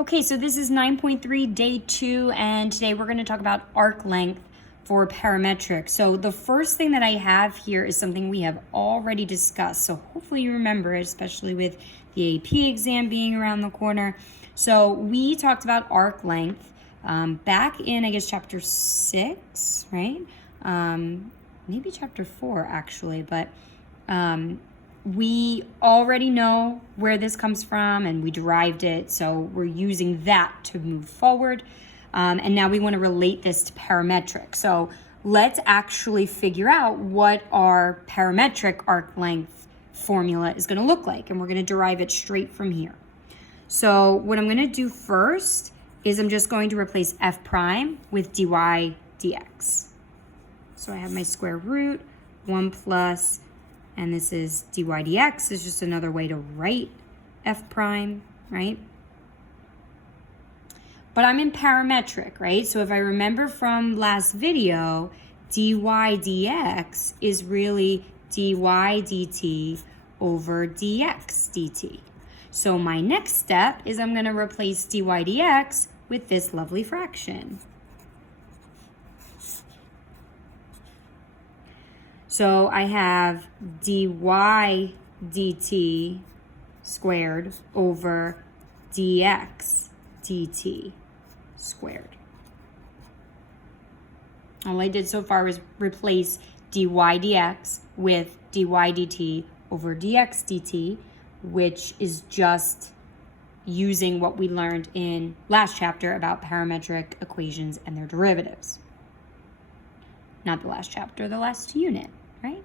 Okay, so this is 9.3, day 2, and today we're going to talk about arc length for parametric. So the first thing that I have here is something we have already discussed. So hopefully you remember it, especially with the AP exam being around the corner. So we talked about arc length back in, I guess, chapter 6, right? Maybe chapter 4, actually, but we already know where this comes from and we derived it, so we're using that to move forward. And now we want to relate this to parametric. So let's actually figure out what our parametric arc length formula is going to look like, and we're going to derive it straight from here. So what I'm going to do first is I'm just going to replace f prime with dy dx. So I have my square root, 1 plus, and this is dy dx is just another way to write f prime, right? But I'm in parametric, right? So if I remember from last video, dy dx is really dy dt over dx dt. So my next step is I'm going to replace dy dx with this lovely fraction. So I have dy dt squared over dx dt squared. All I did so far was replace dy dx with dy dt over dx dt, which is just using what we learned in last chapter about parametric equations and their derivatives. Not the last chapter, the last unit, right?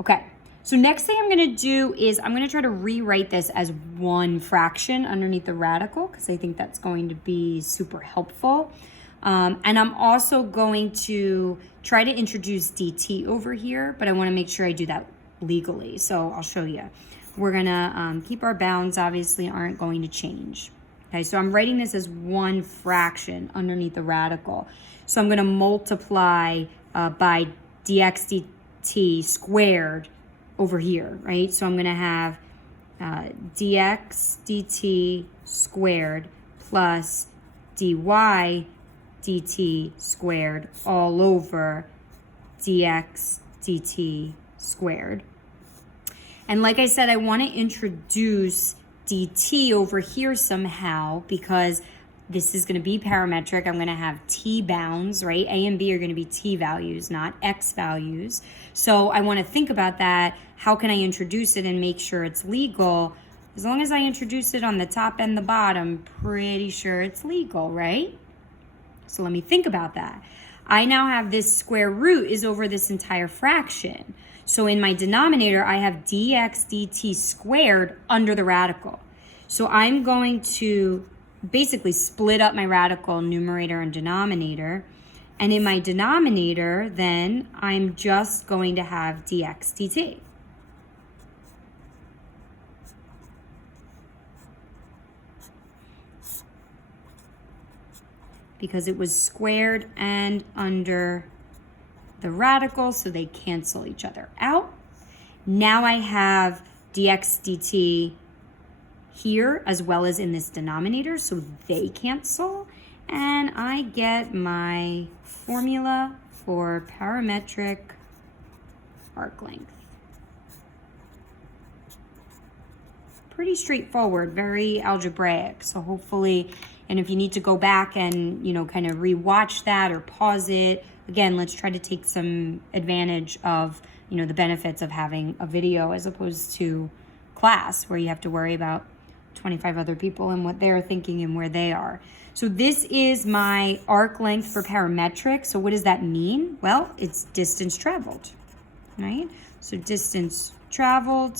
Okay, so next thing I'm gonna do is I'm gonna try to rewrite this as one fraction underneath the radical, because I think that's going to be super helpful. And I'm also going to try to introduce dt over here, but I wanna make sure I do that legally, so I'll show you. We're gonna keep our bounds, obviously aren't going to change. Okay, so I'm writing this as one fraction underneath the radical. So I'm gonna multiply by dx dt squared over here, right? So I'm gonna have dx dt squared plus dy dt squared all over dx dt squared. And like I said, I want to introduce dt over here somehow because this is going to be parametric. I'm going to have t bounds, right? A and b are going to be t values, not x values. So I want to think about that. How can I introduce it and make sure it's legal? As long as I introduce it on the top and the bottom, pretty sure it's legal, right? So let me think about that. I now have this square root is over this entire fraction. So in my denominator, I have dx dt squared under the radical. So I'm going to basically split up my radical numerator and denominator. And in my denominator, then I'm just going to have dx dt. Because it was squared and under the radical, so they cancel each other out. Now I have dx dt here as well as in this denominator, so they cancel, and I get my formula for parametric arc length. Pretty straightforward, very algebraic, so hopefully, and if you need to go back and, kind of rewatch that or pause it, again, let's try to take some advantage of, the benefits of having a video as opposed to class where you have to worry about 25 other people and what they're thinking and where they are. So this is my arc length for parametric. So what does that mean? Well, it's distance traveled, right? So distance traveled.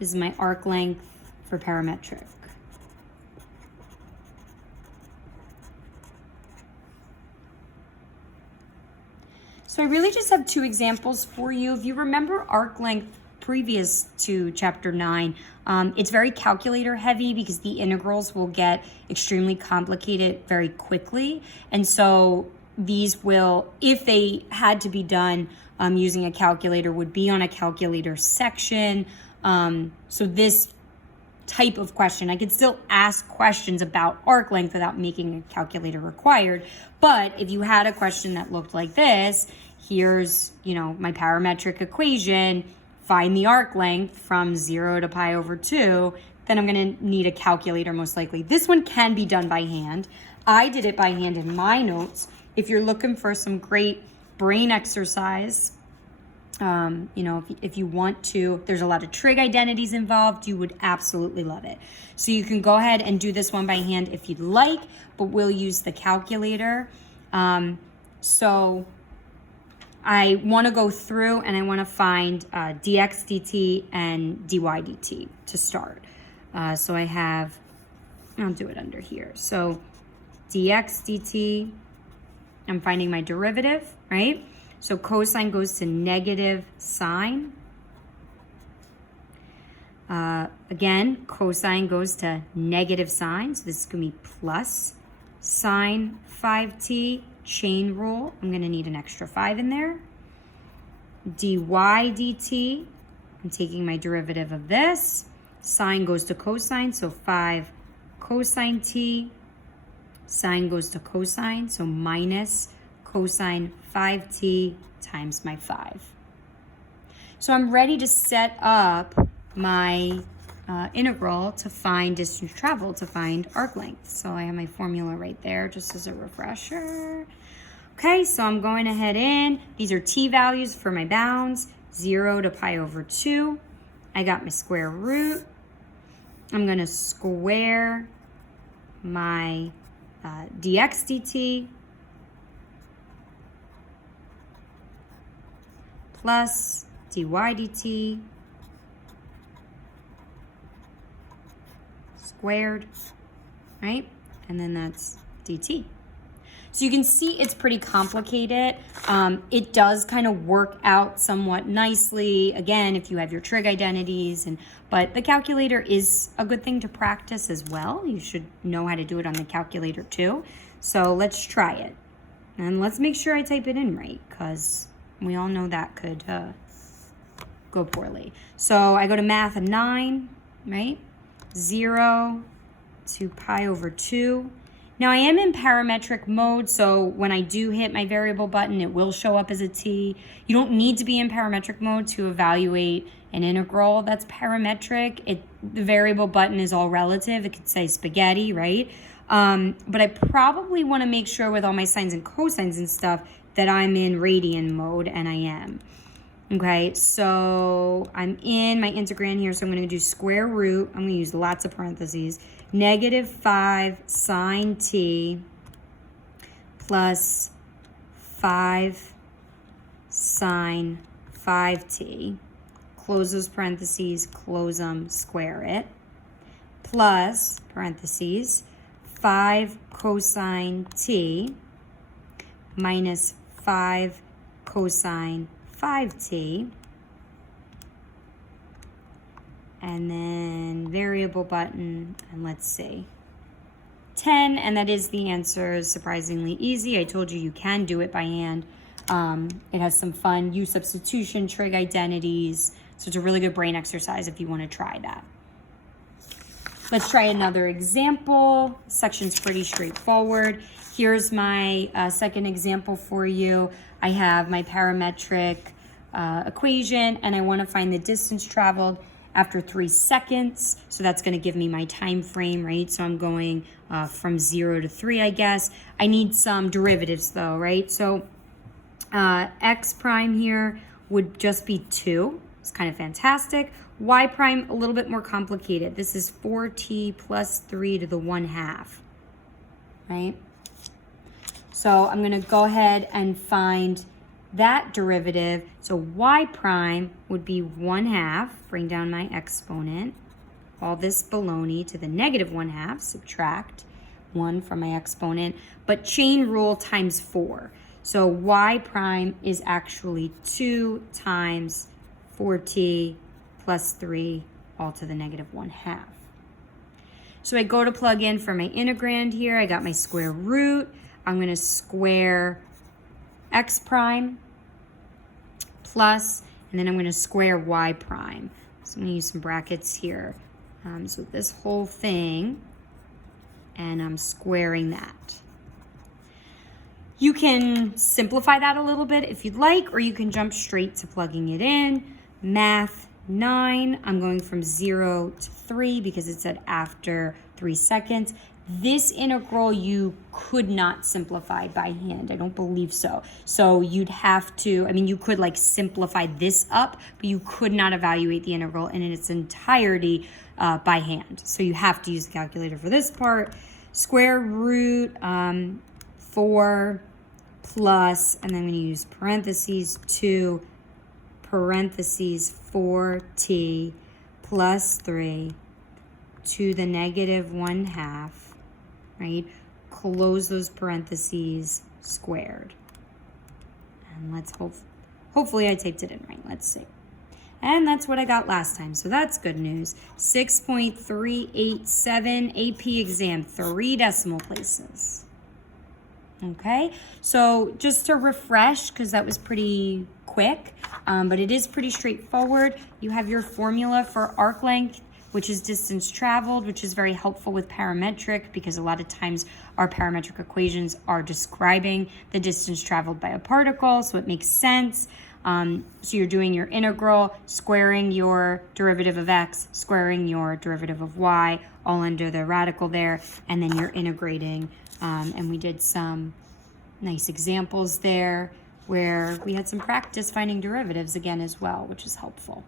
This is my arc length for parametric. So I really just have two examples for you. If you remember arc length previous to chapter 9, it's very calculator heavy because the integrals will get extremely complicated very quickly. And so these will, if they had to be done using a calculator, would be on a calculator section. So this type of question. I could still ask questions about arc length without making a calculator required. But if you had a question that looked like this, here's, my parametric equation, find the arc length from 0 to pi over 2, then I'm going to need a calculator most likely. This one can be done by hand. I did it by hand in my notes. If you're looking for some great brain exercise, if you want to, there's a lot of trig identities involved, you would absolutely love it. So you can go ahead and do this one by hand if you'd like, but we'll use the calculator. So I want to go through and I want to find dx dt and dy dt to start. So I'll do it under here. So dx dt, I'm finding my derivative, right? So cosine goes to negative sine. Again, cosine goes to negative sine. So this is going to be plus sine 5t, chain rule. I'm going to need an extra 5 in there. dy dt, I'm taking my derivative of this. Sine goes to cosine, so 5 cosine t. Sine goes to cosine, so minus cosine 5t times my 5. So I'm ready to set up my integral to find distance traveled, to find arc length. So I have my formula right there just as a refresher. Okay, so I'm going ahead in. These are t values for my bounds, 0 to pi over 2. I got my square root. I'm going to square my dx dt plus dy dt squared, right? And then that's dt. So you can see it's pretty complicated. It does kind of work out somewhat nicely, again, if you have your trig identities, but the calculator is a good thing to practice as well. You should know how to do it on the calculator too. So let's try it. And let's make sure I type it in right, because we all know that could go poorly. So I go to math of 9, right? 0 to pi over 2. Now I am in parametric mode, so when I do hit my variable button, it will show up as a t. You don't need to be in parametric mode to evaluate an integral that's parametric. The variable button is all relative. It could say spaghetti, right? But I probably want to make sure with all my sines and cosines and stuff that I'm in radian mode, and I am. Okay, so I'm in my integrand here, so I'm going to do square root. I'm going to use lots of parentheses. Negative 5 sine t plus 5 sine 5t. Close those parentheses, close them, square it. Plus, parentheses, 5 cosine t minus 5 cosine 5t. And then variable button, and let's see, 10, and that is the answer. Surprisingly easy. I told you can do it by hand. It has some fun U substitution, trig identities, so it's a really good brain exercise if you want to try that. Let's try another example. Section's pretty straightforward. Here's my second example for you. I have my parametric equation, and I want to find the distance traveled after 3 seconds. So that's going to give me my time frame, right? So I'm going from 0 to 3, I guess. I need some derivatives though, right? So x prime here would just be 2. It's kind of fantastic. Y prime, a little bit more complicated. This is 4t plus 3 to the 1/2, right? So I'm going to go ahead and find that derivative. So y prime would be 1/2, bring down my exponent, all this baloney to the negative 1/2, subtract 1 from my exponent, but chain rule times 4. So y prime is actually 2 times 4t plus 3, all to the negative 1/2. So I go to plug in for my integrand here. I got my square root. I'm going to square x prime plus, and then I'm going to square y prime. So I'm going to use some brackets here. So this whole thing, and I'm squaring that. You can simplify that a little bit if you'd like, or you can jump straight to plugging it in. Math 9, I'm going from 0 to 3 because it said after 3 seconds. This integral you could not simplify by hand. I don't believe so. So you'd have to, I mean, you could like simplify this up, but you could not evaluate the integral in its entirety by hand. So you have to use the calculator for this part. Square root 4 plus, and then I'm going to use parentheses 2 parentheses 4t plus 3 to the negative 1/2, right? Close those parentheses, squared. And let's hopefully I typed it in right. Let's see. And that's what I got last time, so that's good news. 6.387 AP exam, 3 decimal places. Okay, so just to refresh, because that was pretty quick, but it is pretty straightforward. You have your formula for arc length, which is distance traveled, which is very helpful with parametric because a lot of times our parametric equations are describing the distance traveled by a particle, so it makes sense. So you're doing your integral, squaring your derivative of x, squaring your derivative of y, all under the radical there, and then you're integrating. And we did some nice examples there where we had some practice finding derivatives again as well, which is helpful.